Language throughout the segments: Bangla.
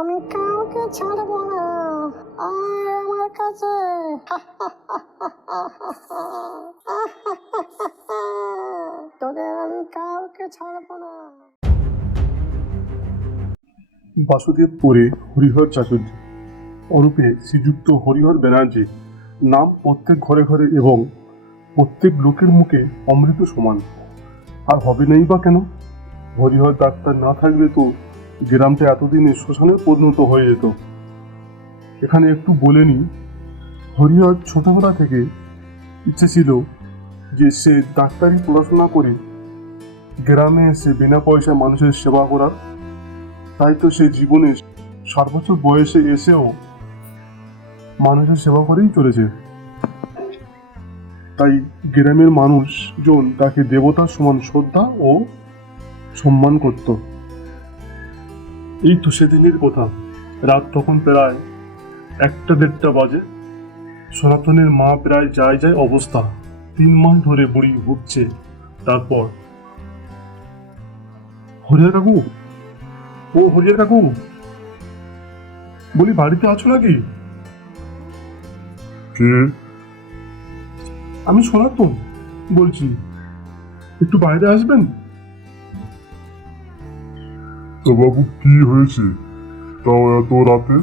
আমি কাউকে ছাড়বো না। আর আমার কাছে তোদের আমি কাউকে ছাড়বো না। বাসুদেবপুরে হরিহর চাটুর্য অরূপে শ্রীযুক্ত হরিহর ব্যানার্জি নাম প্রত্যেক ঘরে ঘরে এবং প্রত্যেক লোকের মুখে অমৃত সমান। আর হবে নাই বা কেন? হরিহর ডাক্তার না থাকলে তো গ্রামটা এতদিনে শ্মশানে পরিণত হয়ে যেত। এখানে একটু বলে নি, হরিহর ছোটবেলা থেকে ইচ্ছে ছিল যে সে ডাক্তারি পড়াশোনা করে গ্রামে এসে বিনা পয়সায় মানুষের সেবা করার। তাই তো সে জীবনে 60 বছর বয়সে এসেও মানুষের সেবা করেই চলেছে। তাই গ্রামের মানুষজন তাকে দেবতার সমান শ্রদ্ধা ও সম্মান করত। এই তো সেদিনের কথা। রাত তখন প্রায় 1-1:30 বাজে। সনাতনের মা প্রায় যায় অবস্থা। 3 মাস ধরে বুড়ি ভুগছে। তারপর, হরিহর কাকু, ও হরিহর কাকু, বলি বাড়িতে আছো নাকি? কে? আমি সনাতন বলছি, একটু বাইরে আসবেন? তো বাবু, কি হয়েছে তাও এত রাতে?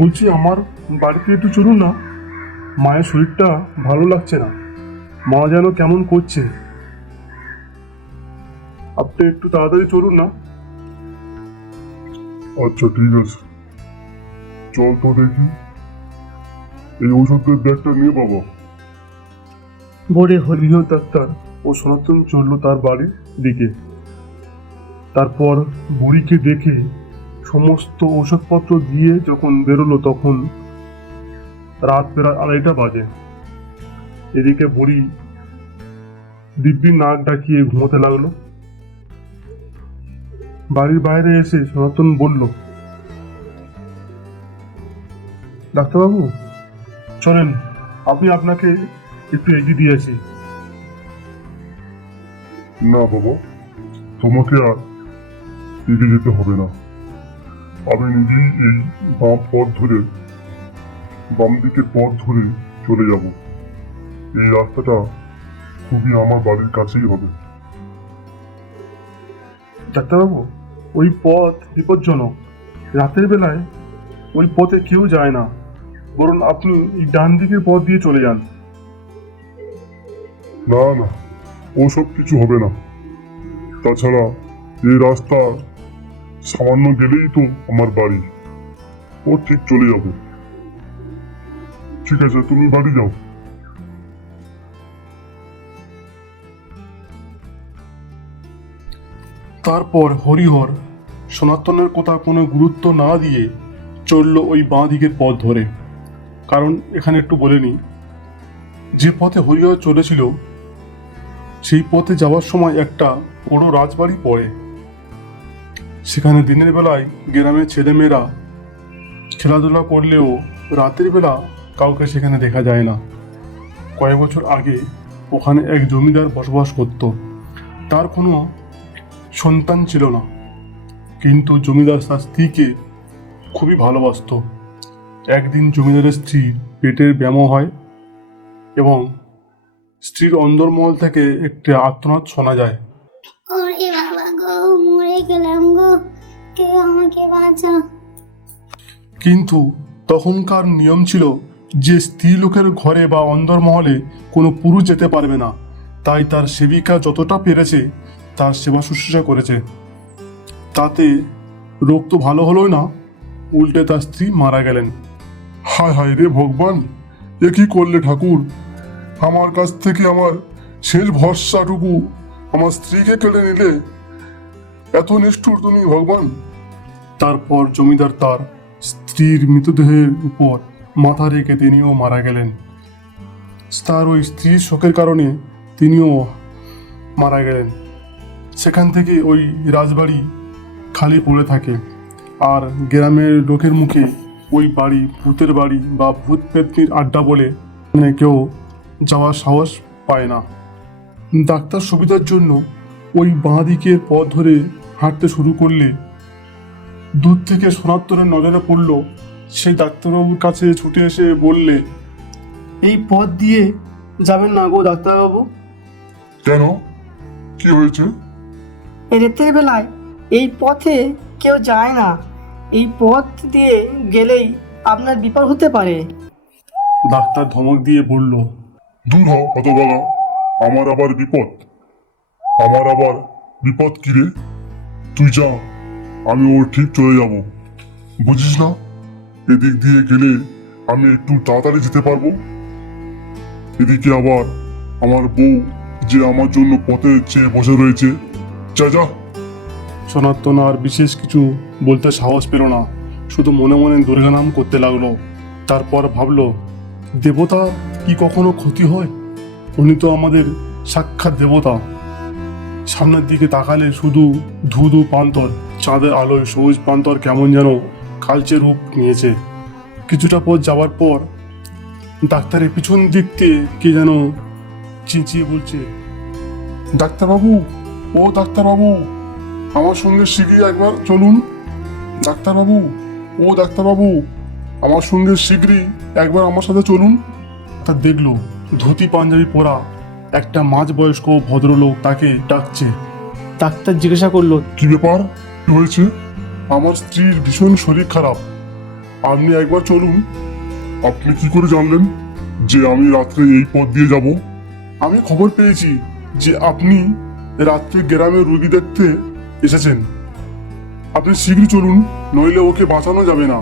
বলছি আমার বাড়িতে একটু চলুন না, মায়ের শরীরটা ভালো লাগছে না, মা যেন কেমন করছে। আপনি একটু তাড়াতাড়ি চলুন না। আচ্ছা ঠিক আছে, চল তো দেখি। এই ওষুধের ব্যাগটা নিয়ে বাবা। বলে হরিহর ডাক্তার ও সনাতন চলল তার বাড়ির দিকে। তারপর বুড়িকে দেখে সমস্ত ওষুধপত্র দিয়ে যখন বেরোলো তখন রাত প্রায় 2:30 বাজে। এদিকে বুড়ি দিব্যি নাক ডাকিয়ে ঘুমোতে লাগলো। বাড়ির বাইরে এসে সনাতন বলল, ডাক্তারবাবু চলেন, আপনি আপনাকে একটু এগিয়ে দিয়েছি। না বাবা, তোমাকে আর এগিয়ে যেতে হবে না। আমি নিজেই এই বাম দিকের পথ ধরে চলে যাব। এই রাস্তাটা খুবই আমার বাড়ির কাছেই হবে। ডাক্তারবাবু, ওই পথ বিপজ্জনক। রাতের বেলায় ওই পথে কেউ যায় না, বরং আপনি এই ডান দিকের পথ দিয়ে চলে যান। না না, ওসব কিছু হবে না। তাছাড়া এই রাস্তা সামান্য গেলেই তো আমার বাড়ি, ও ঠিক চলে যাবে। ঠিক আছে, তুমি বাড়ি যাও। তারপর হরিহর সনাতনের কথা কোনো গুরুত্ব না দিয়ে চলল ওই বাঁ দিকের পথ ধরে। কারণ এখানে একটু বলে নি, যে পথে হরিহর চলেছিল সেই পথে যাওয়ার সময় একটা বড় রাজবাড়ি পড়ে। সেখানে দিনের বেলায় গ্রামের ছেলেমেয়েরা খেলাধুলা করলেও রাতের বেলা কাউকে সেখানে দেখা যায় না। কয়েক বছর আগে ওখানে এক জমিদার বসবাস করত। তার কোনো সন্তান ছিল না, কিন্তু জমিদার তার স্ত্রীকে খুবই ভালোবাসত। একদিন জমিদারের স্ত্রীর পেটের ব্যামো হয় এবং স্ত্রীর অন্দরমহল থেকে একটি আর্তনাদ শোনা যায়। ওরে বাবা গো, মরে গেলাম গো, কেউ আমাকে বাঁচা। কিন্তু তখনকার নিয়ম ছিল যে স্ত্রী লোকের ঘরে বা অন্দরমহলে কোনো পুরুষ যেতে পারবে না। তাই তার সেবিকা যতটা পেরেছে তার সেবা শুশ্রূষা করেছে। তাতে রোগ তো ভালো হলো না, উল্টে তার স্ত্রী মারা গেলেন। হায় হায় রে ভগবান, এ কি করলে ঠাকুর? আমার কাছ থেকে আমার শেষ ভরসাটুকু আমার স্ত্রীকে কেড়ে নিলে। এত নিষ্ঠুর তুমি ভগবান! তারপর জমিদার তার স্ত্রীর মৃতদেহের উপর মাথা রেখে তিনিও মারা গেলেন। তার ওই স্ত্রীর শোকের কারণে তিনিও মারা গেলেন। সেখান থেকে ওই রাজবাড়ি খালি পড়ে থাকে। আর গ্রামের লোকের মুখে ওই বাড়ি ভূতের বাড়ি বা ভূত পেতনির আড্ডা বলে কেউ যাওয়ার সাহস পায় না। ডাক্তার সুবিধার জন্য ওই বাঁ দিকের পথ ধরে হাঁটতে শুরু করলে দূর থেকে সনাতনের নজরে পড়ল। সেই ডাক্তারবাবুর কাছে ছুটে এসে বললে, এই পথ দিয়ে যাবেন না গো ডাক্তারবাবু। কেন, কি হয়েছে? রাতের বেলায় এই পথে কেউ যায় না। এই পথ দিয়ে গেলেই আপনার বিপদ হতে পারে। ডাক্তার ধমক দিয়ে বলল, দূর হ হতভাগা, আমার আবার বিপদ? আমার আবার বিপদ কি রে? তুই যা, আমি ওর ঠিক চলে যাব। বুঝিস না, এদিক দিয়ে গেলে আমি একটু তাড়াতাড়ি যেতে পারবো। এদিকে আবার আমার বউ যে আমার জন্য পথে চেয়ে বসে রয়েছে। যা যা। সনাতন আর বিশেষ কিছু বলতে সাহস পেল না, শুধু মনে মনে দুর্গা নাম করতে লাগলো। তারপর ভাবলো, দেবতা কি কখনো ক্ষতি হয়? উনি তো আমাদের সাক্ষাৎ দেবতা। সামনের দিকে তাকালে শুধু ধুধু প্রান্তর, চাঁদের আলোয় সবুজ প্রান্তর কেমন যেন কালচে রূপ নিয়েছে। কিছুটা পথ যাওয়ার পর ডাক্তারের পিছন দিক থেকে কে যেন চেঁচিয়ে বলছে, ডাক্তারবাবু, ও ডাক্তারবাবু, আমার সঙ্গে শীঘ্রই একবার চলুন। ডাক্তারবাবু, ও ডাক্তারবাবু, আমার সঙ্গে শীঘ্রই একবার আমার সাথে চলুন। তা দেখলো ধুতি পাঞ্জাবি পরা একটা মাঝবয়স্ক ভদ্রলোক তাকে ডাকছে। ডাক্তার জিজ্ঞাসা করলো, কি ব্যাপার, কি হয়েছে? আমার স্ত্রীর ভীষণ শরীর খারাপ, আপনি একবার চলুন। আপনি কি করে জানলেন যে আমি রাত্রে এই পথ দিয়ে যাব? আমি খবর পেয়েছি যে আপনি রাত্রে গ্রামে রোগী দেখতে এসেছেন। আপনি শীঘ্রই চলুন, নইলে ওকে বাঁচানো যাবে না।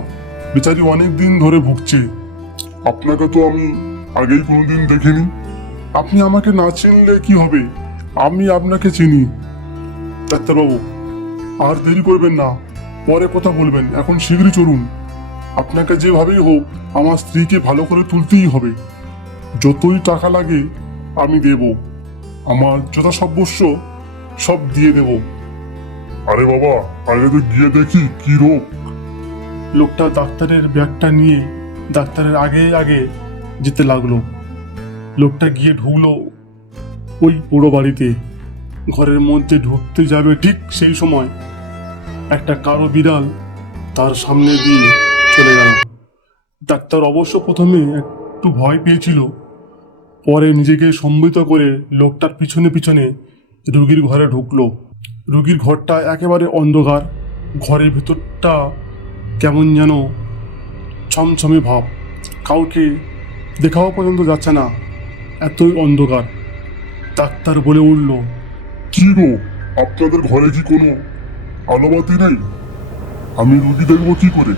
বেচারি অনেক দিন ধরে ভুগছে। আপনাকে তো আমি আগেই কোনোদিন দেখিনি। আপনি আমাকে না চিনলে কি হবে, আমি আপনাকে চিনি। ডাক্তারবাবু, আর দেরি করবেন না, পরে কথা বলবেন, এখন শীঘ্রই চলুন। আপনাকে যেভাবেই হোক আমার স্ত্রীকে ভালো করে তুলতেই হবে। যতই টাকা লাগে আমি দেব, আমার যথাসর্বস্ব সব দিয়ে দেব। আরে বাবা, আগে তো গিয়ে দেখি কি রোগ। লোকটা ডাক্তারের ব্যাগটা নিয়ে ডাক্তারের আগে আগে যেতে লাগলো। লোকটা গিয়ে ঢুকলো ওই পুরো বাড়িতে। ঘরের মধ্যে ঢুকতে যাবে ঠিক সেই সময় একটা কালো বিড়াল তার সামনে দিয়ে চলে গেল। ডাক্তার অবশ্য প্রথমে একটু ভয় পেয়েছিল, পরে নিজেকে সম্মিলিত করে লোকটার পিছনে পিছনে রোগীর ঘরে ঢুকলো। রোগীর ঘরটা একেবারে অন্ধকার, ঘরের ভেতরটা কেমন যেন ছমছমে ভাব, কাউকে দেখাও পর্যন্ত যাচ্ছে না, এতই অন্ধকার। ডাক্তার বলে উঠল, কি গো, আপনাদের ঘরে কি কোনো আলোবাতি নেই? আমি রুগী দেখবো কি করে?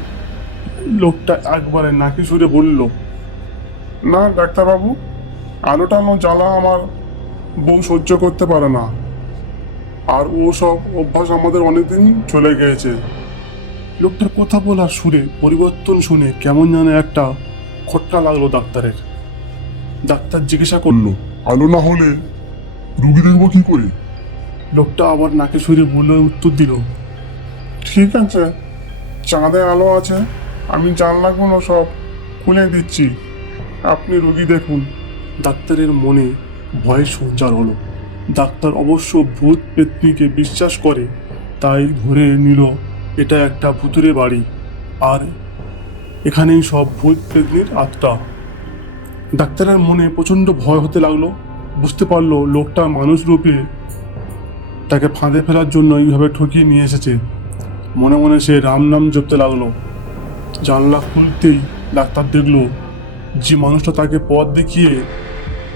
লোকটা একবারে নাকি সুরে বলল, না ডাক্তারবাবু, আলো টানো জ্বালা আমার বউ সহ্য করতে পারে না, আর ও সব অভ্যাস আমাদের অনেকদিন চলে গিয়েছে। লোকটার কথা বলার সুরে পরিবর্তন শুনে কেমন যেন একটা খটকা লাগলো ডাক্তারের। ডাক্তার জিজ্ঞাসা করলো, আলো না হলে রুগী দেখবো কি করে? লোকটা আবার নাকে সুরে বলে উত্তর দিল, ঠিক আছে, চাঁদে আলো আছে, আমি জানলাগুলো সব খুলে দিচ্ছি, আপনি রোগী দেখুন। ডাক্তারের মনে ভয়ের সঞ্চার হলো। ডাক্তার অবশ্য ভূত পেত্নীকে বিশ্বাস করে, তাই ধরে নিল এটা একটা ভূতুরে বাড়ি, আর এখানেই সব ভূত পেত্নীর আত্মা। ডাক্তারের মনে প্রচণ্ড ভয় হতে লাগলো। বুঝতে পারলো লোকটা মানুষ রূপে তাকে ফাঁদে ফেলার জন্য এইভাবে ঠকিয়ে নিয়ে এসেছে। মনে মনে সে রাম নাম জপতে লাগলো। জানলা খুলতেই ডাক্তার দেখলো যে মানুষটা তাকে পথ দেখিয়ে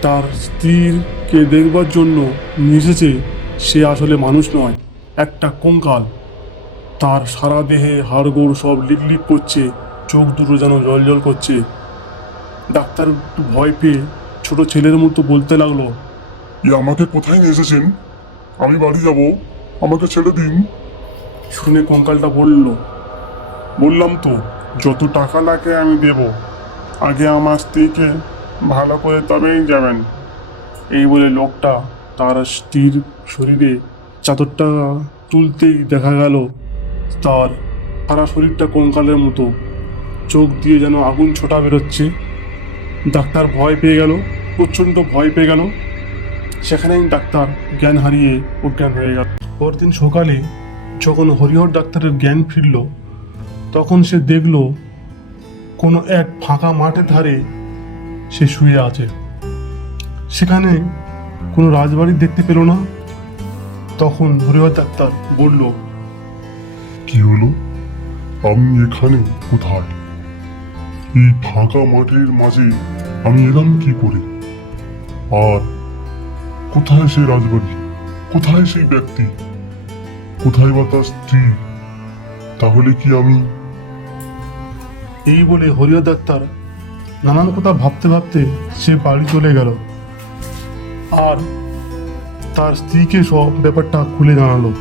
তার স্ত্রীকে দেখবার জন্য নিয়ে এসেছে, সে আসলে মানুষ নয়, একটা কঙ্কাল। তার সারা দেহে হাড়গোড় সব লিকলিক করছে, চোখ দুটো যেন জল করছে। ডাক্তার একটু ভয় পেয়ে ছোট ছেলের মতো বলতে লাগলো, আমাকে কোথায় নিয়ে এসেছেন? আমি বাড়ি যাব, আমাকে ছেড়ে দিন। শুনে কঙ্কালটা বলল, বললাম তো যত টাকা লাগে আমি দেব, আগে আমার স্ত্রীকে ভালো করে তবেই যাবেন। এই বলে লোকটা তার স্ত্রীর শরীরে চাদরটা তুলতেই দেখা গেল তার সারা শরীরটা কঙ্কালের মতো, চোখ দিয়ে যেন আগুন ছোটা বেরোচ্ছে। ডাক্তার ভয় পেয়ে গেল, প্রচণ্ড ভয় পেয়ে গেল। সেখানেই ডাক্তার জ্ঞান হারিয়ে অজ্ঞান হয়ে গেল। পরদিন সকালে যখন হরিহর ডাক্তারের জ্ঞান ফিরল, তখন সে দেখল কোনো এক ফাঁকা মাঠের ধারে সে শুয়ে আছে। সেখানে কোনো রাজবাড়ি দেখতে পেল না। তখন হরিহর ডাক্তার বলল, কি হলো? আমি এখানে কোথায়? এই ফাঁকা মাঠের মাঝে আমি এলাম কি করে? আর কোথায় সেই রাজবাড়ি? কোথায় সেই ব্যক্তি? কোথায় বা তার স্ত্রী? তাহলে কি আমি... এই বলে হরিহর ডাক্তার নানান কথা ভাবতে ভাবতে সে বাড়ি চলে গেল আর তার স্ত্রীকে সব ব্যাপারটা খুলে জানালো।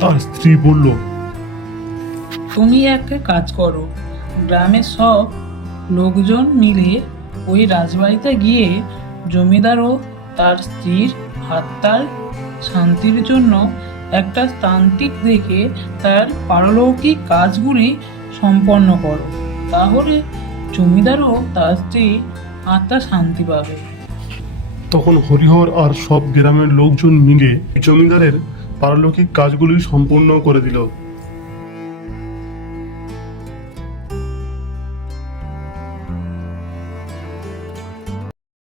তার স্ত্রী বলল, তুমি একটা কাজ করো, গ্রামের সব লোকজন মিলে ওই রাজবাড়িতে গিয়ে জমিদার ও তার স্ত্রীর আত্মার শান্তির জন্য একটা তান্ত্রিক দেখে তার পারলৌকিক কাজগুলি সম্পন্ন করো। তাহলে জমিদার ও তার স্ত্রী আত্মা শান্তি পাবে। তখন হরিহর আর সব গ্রামের লোকজন মিলে জমিদারের পারলৌকিক কাজগুলি সম্পূর্ণ করে দিল।